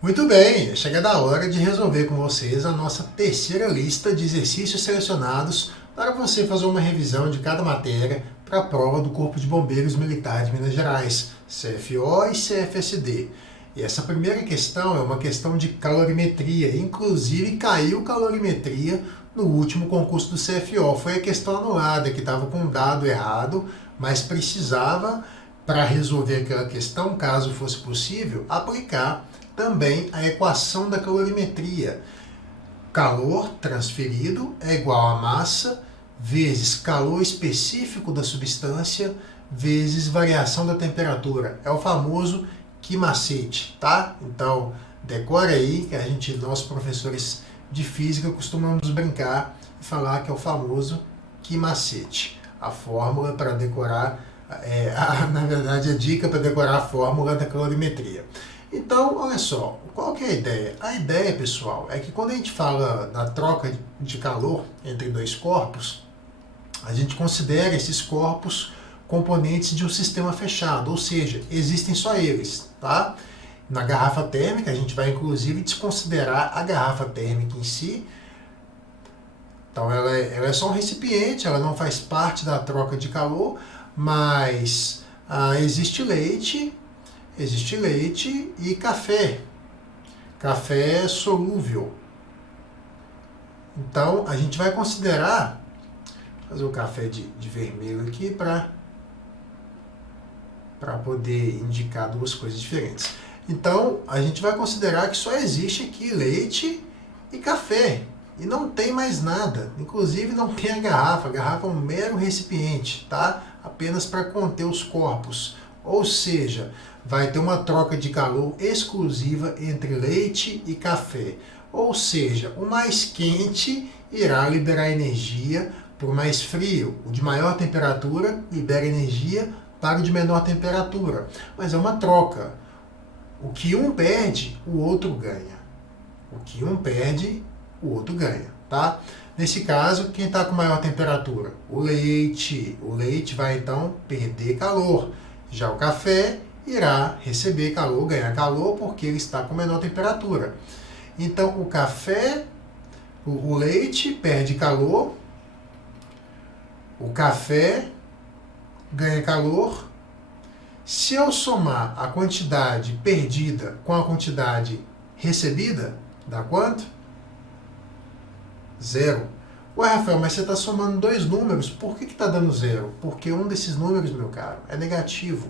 Muito bem, é chegada a hora de resolver com vocês a nossa terceira lista de exercícios selecionados para você fazer uma revisão de cada matéria para a prova do Corpo de Bombeiros Militar de Minas Gerais, CFO e CFSD. E essa primeira questão é uma questão de calorimetria, inclusive caiu calorimetria no último concurso do CFO. Foi a questão anulada, que estava com um dado errado, mas precisava, para resolver aquela questão, caso fosse possível, aplicar também a equação da calorimetria. Calor transferido é igual a massa vezes calor específico da substância vezes variação da temperatura. É o famoso que macete, tá? Então, decora aí que nós professores de física costumamos brincar e falar que é o famoso que macete. A fórmula para decorar, na verdade, a dica para decorar a fórmula da calorimetria. Então, olha só, qual que é a ideia? A ideia, pessoal, é que quando a gente fala da troca de calor entre dois corpos, a gente considera esses corpos componentes de um sistema fechado, ou seja, existem só eles, tá? Na garrafa térmica, a gente vai inclusive desconsiderar a garrafa térmica em si. Então, ela é só um recipiente, ela não faz parte da troca de calor, mas existe leite e café. Café solúvel. Então, a gente vai considerar, fazer o café de vermelho aqui para poder indicar duas coisas diferentes. Então, a gente vai considerar que só existe aqui leite e café. E não tem mais nada. Inclusive, não tem a garrafa. A garrafa é um mero recipiente, tá? Apenas para conter os corpos. Ou seja, vai ter uma troca de calor exclusiva entre leite e café. Ou seja, o mais quente irá liberar energia para o mais frio. O de maior temperatura libera energia para o de menor temperatura. Mas é uma troca. O que um perde, o outro ganha. O que um perde, o outro ganha, tá? Nesse caso, quem está com maior temperatura? O leite. O leite vai então perder calor. Já o café irá receber calor, ganhar calor, porque ele está com menor temperatura. Então, o café, o leite perde calor, o café ganha calor. Se eu somar a quantidade perdida com a quantidade recebida, dá quanto? 0. Ué, Rafael, mas você está somando dois números, por que está dando 0? Porque um desses números, meu caro, é negativo.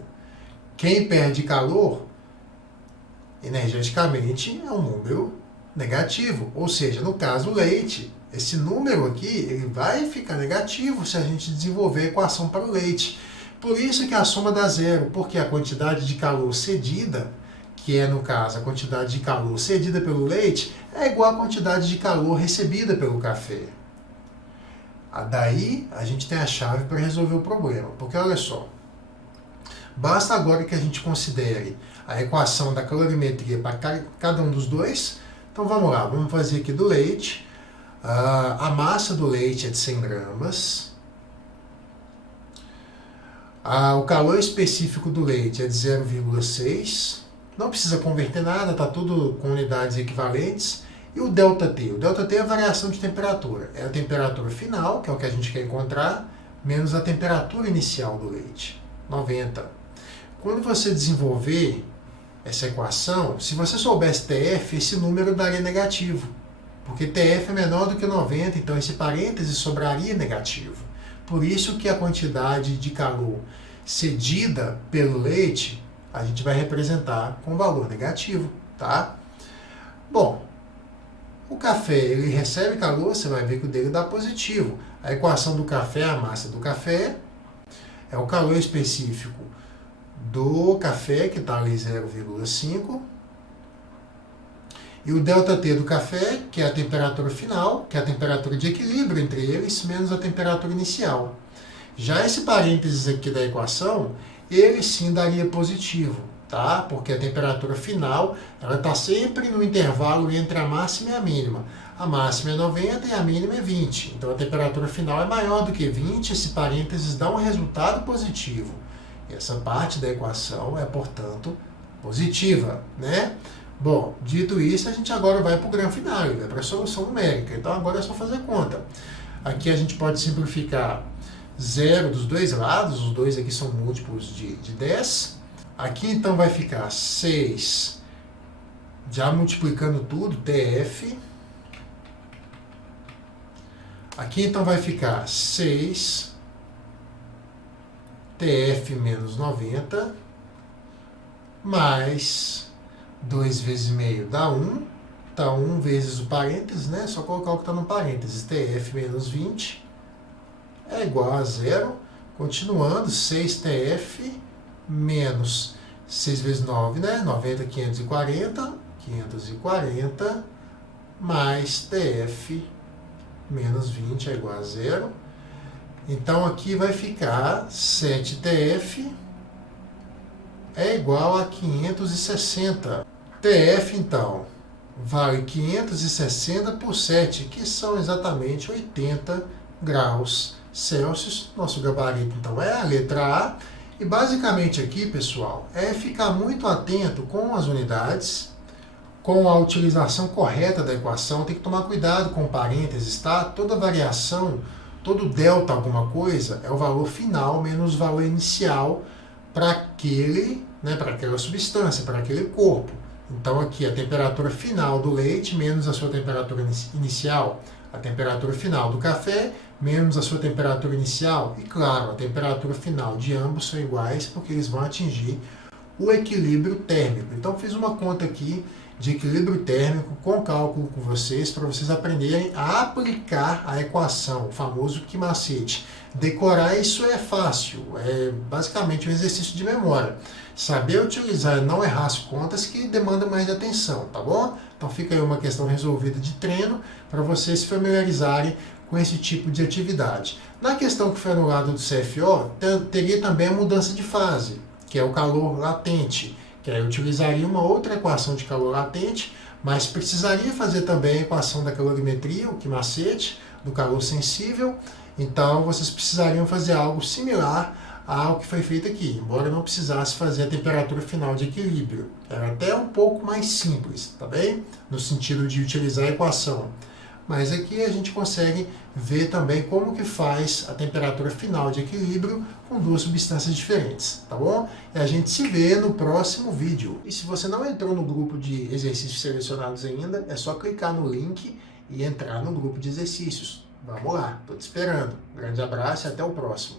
Quem perde calor, energeticamente, é um número negativo. Ou seja, no caso, o leite, esse número aqui, ele vai ficar negativo se a gente desenvolver a equação para o leite. Por isso que a soma dá 0, porque a quantidade de calor cedida, que é, no caso, a quantidade de calor cedida pelo leite, é igual à quantidade de calor recebida pelo café. Daí, a gente tem a chave para resolver o problema. Porque, olha só, basta agora que a gente considere a equação da calorimetria para cada um dos dois. Então, vamos lá, vamos fazer aqui do leite. A massa do leite é de 100 gramas. O calor específico do leite é de 0,6. Não precisa converter nada, está tudo com unidades equivalentes. E o ΔT? O ΔT é a variação de temperatura. É a temperatura final, que é o que a gente quer encontrar, menos a temperatura inicial do leite, 90. Quando você desenvolver essa equação, se você soubesse TF, esse número daria negativo. Porque TF é menor do que 90, então esse parêntese sobraria negativo. Por isso que a quantidade de calor cedida pelo leite, a gente vai representar com valor negativo, tá? Bom, o café, ele recebe calor, você vai ver que o dele dá positivo. A equação do café, a massa do café, é o calor específico do café, que está ali 0,5, e o ΔT do café, que é a temperatura final, que é a temperatura de equilíbrio entre eles, menos a temperatura inicial. Já esse parênteses aqui da equação, ele sim daria positivo, tá? Porque a temperatura final, ela está sempre no intervalo entre a máxima e a mínima. A máxima é 90 e a mínima é 20. Então a temperatura final é maior do que 20, esse parênteses dá um resultado positivo. Essa parte da equação é, portanto, positiva, né? Bom, dito isso, a gente agora vai para o grande final, vai para a solução numérica. Então agora é só fazer conta. Aqui a gente pode simplificar 0 dos dois lados, os dois aqui são múltiplos de 10. Aqui então vai ficar 6, já multiplicando tudo, TF. Aqui então vai ficar 6 TF menos 90, mais 2 vezes meio dá 1. Tá 1 vezes o parênteses, né? Só colocar o que está no parênteses. TF menos 20 é igual a 0. Continuando, 6TF menos 6 vezes 9, né? 90, 540. 540 mais TF menos 20 é igual a 0. Então aqui vai ficar 7TF é igual a 560. TF, então, vale 560 por 7, que são exatamente 80 graus Celsius. Nosso gabarito, então, é a letra A. E basicamente aqui, pessoal, é ficar muito atento com as unidades, com a utilização correta da equação. Tem que tomar cuidado com parênteses, tá? Toda variação, todo delta alguma coisa, é o valor final menos o valor inicial para aquela substância, para aquele corpo. Então aqui a temperatura final do leite menos a sua temperatura inicial, a temperatura final do café menos a sua temperatura inicial, e claro, a temperatura final de ambos são iguais porque eles vão atingir o equilíbrio térmico. Então fiz uma conta aqui de equilíbrio térmico com cálculo com vocês, para vocês aprenderem a aplicar a equação, o famoso que macete. Decorar isso é fácil, é basicamente um exercício de memória. Saber utilizar e não errar as contas que demanda mais atenção, tá bom? Então fica aí uma questão resolvida de treino para vocês se familiarizarem com esse tipo de atividade. Na questão que foi no lado do CFO, teria também a mudança de fase, que é o calor latente, que aí eu utilizaria uma outra equação de calor latente, mas precisaria fazer também a equação da calorimetria, o que macete, do calor sensível. Então vocês precisariam fazer algo similar ao que foi feito aqui, embora não precisasse fazer a temperatura final de equilíbrio. Era até um pouco mais simples, tá bem? No sentido de utilizar a equação. Mas aqui a gente consegue ver também como que faz a temperatura final de equilíbrio com duas substâncias diferentes, tá bom? E a gente se vê no próximo vídeo. E se você não entrou no grupo de exercícios selecionados ainda, é só clicar no link e entrar no grupo de exercícios. Vamos lá, estou te esperando. Grande abraço e até o próximo.